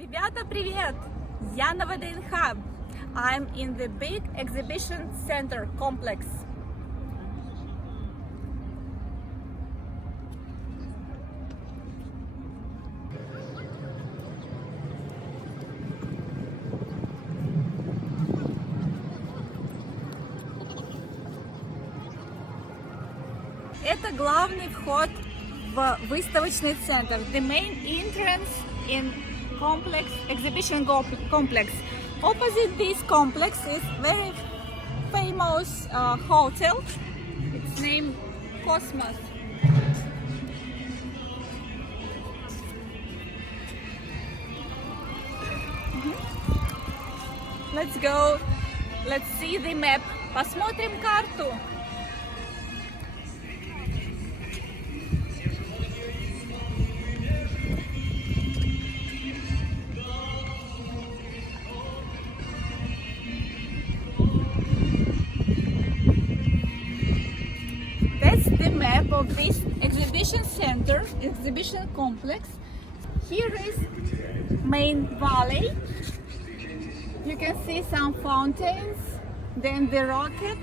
Ребята, привет! Я на VDNH. I'm in the big exhibition center complex. Это главный вход в выставочный центр. The main entrance in complex exhibition complex. Opposite this complex is very famous hotel. It's named Cosmos. Let's go. Let's see the map. Посмотрим карту. That's the map of this exhibition center, exhibition complex. Here is main valley. You can see some fountains, then the rocket,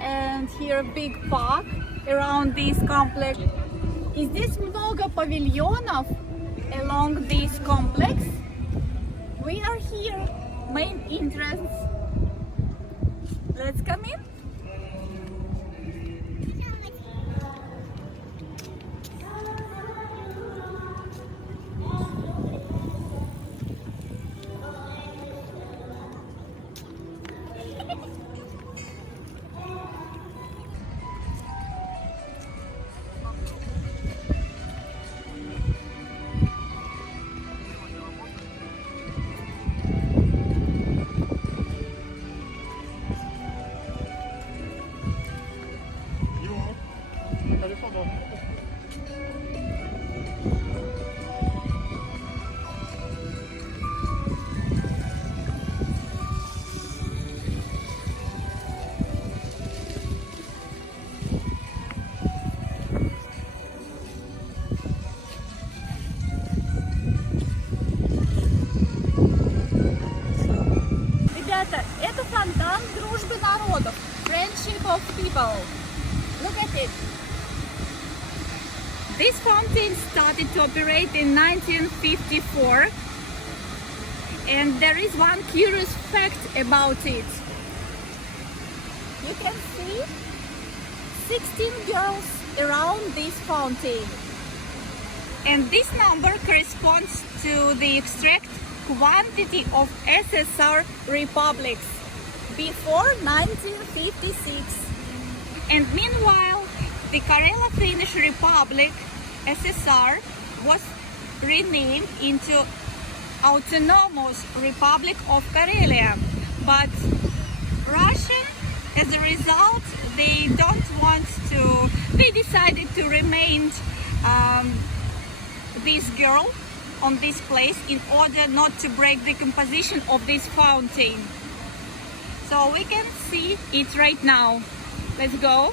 and here big park around this complex. И здесь много павильонов along this complex. We are here, main entrance. Let's come in. Это фонтан дружбы народов, friendship of people. Look at it. This fountain started to operate in 1954, and there is one curious fact about it. You can see 16 girls around this fountain, and this number corresponds to the exact quantity of SSR republics before 1956. And meanwhile, the Karelo-Finnish Republic, SSR, was renamed into Autonomous Republic of Karelia. But Russian, as a result, they decided to remain this girl on this place in order not to break the composition of this fountain. So we can see it right now. Let's go.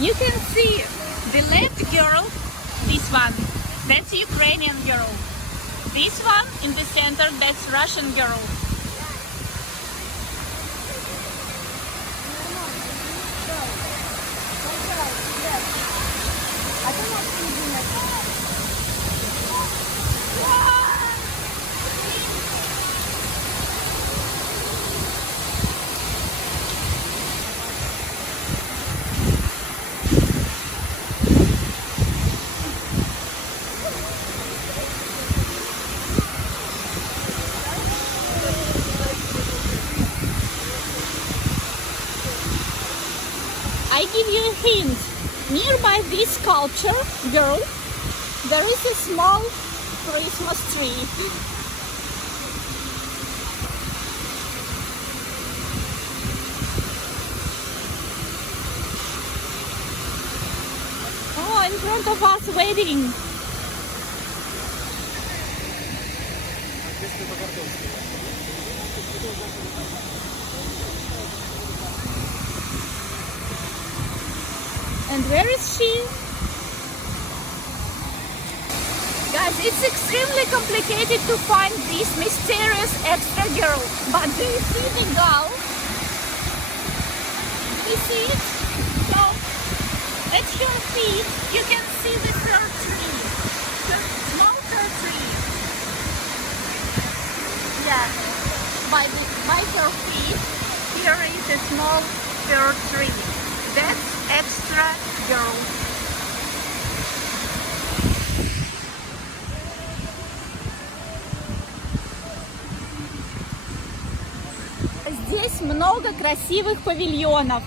You can see the left girl, this one, that's Ukrainian girl. This one in the center, that's Russian girl. I give you a hint. Nearby this sculpture, girl, there is a small Christmas tree. Oh, in front of us wedding. And where is she? Guys, it's extremely complicated to find this mysterious extra girl. But do you see the gull? Do you see it? So, at her feet, you can see the fir tree. The small fir tree. Yeah, by her feet, here is a small fir tree. That's extra girl. Здесь много красивых павильонов.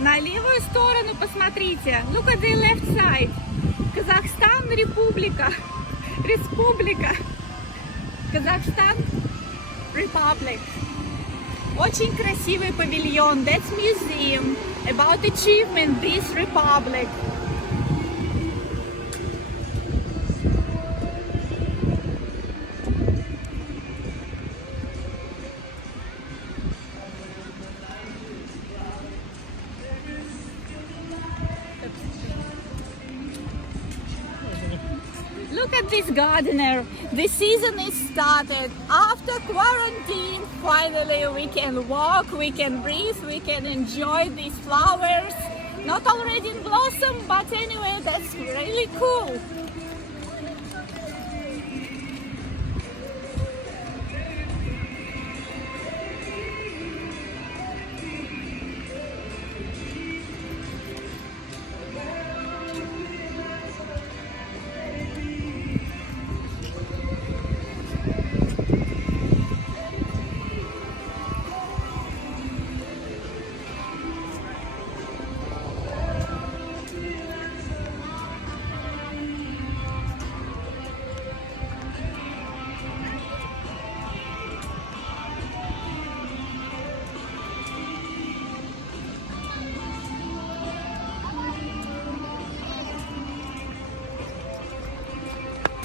На левую сторону посмотрите. Look at the left side. Казахстан, Республика. Республика. Казахстан, Republic. Очень красивый павильон. That's museum about achievement this republic. Look at this gardener. The season is started. After quarantine, finally we can walk, we can breathe, we can enjoy these flowers. Not already in blossom, but anyway, that's really cool.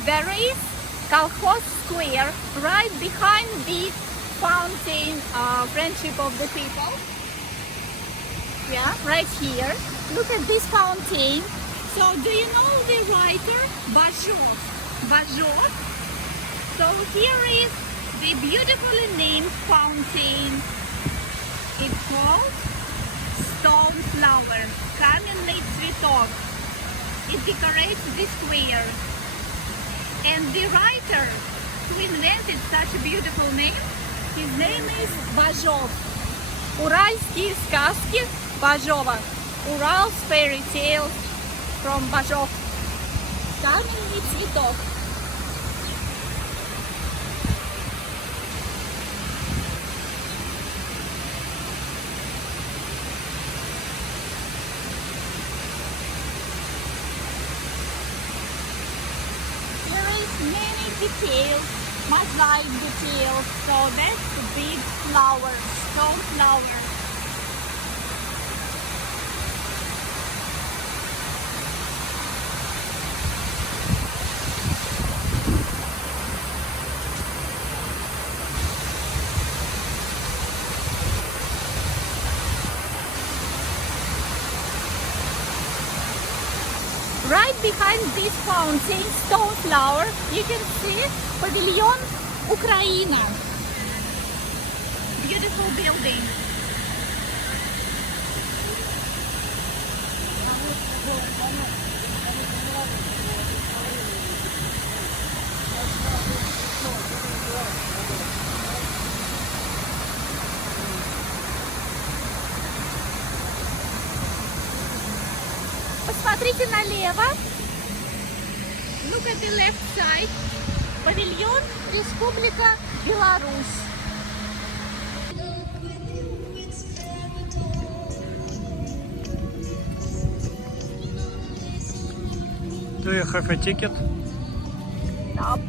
There is Kolkhoz Square right behind the fountain, Friendship of the People. Yeah, right here. Look at this fountain. So do you know the writer Bajov? Bajov. So here is the beautifully named fountain. It's called Stone Flower, Каменный цветок. It decorates the square. And the writer who invented such a beautiful name, his name is Bajov. Уральские сказки Бажова. Ural's fairy tales from Bajov. Каменный цветок. Many details, mosaic details. So that's the big flower, stone flower. Right behind this fountain, stone flower, you can see pavilion Ukraina. Beautiful building. Посмотрите налево. Look at the left side. Павильон Республика Беларусь. Do you have a ticket? Nope.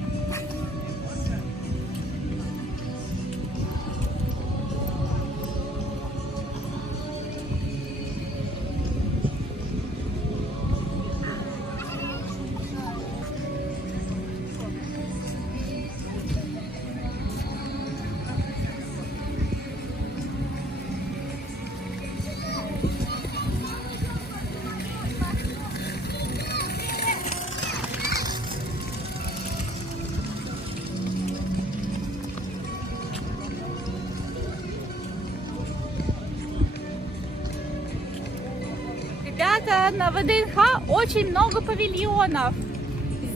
Ребята, на ВДНХ очень много павильонов.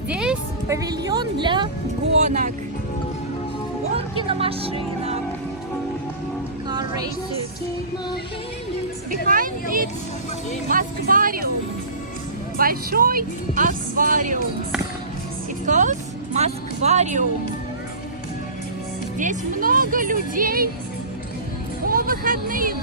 Здесь павильон для гонок. Гонки на машинах. Car races. Behind it аквариум. Большой аквариум. It calls Москвариум. Здесь много людей по выходным.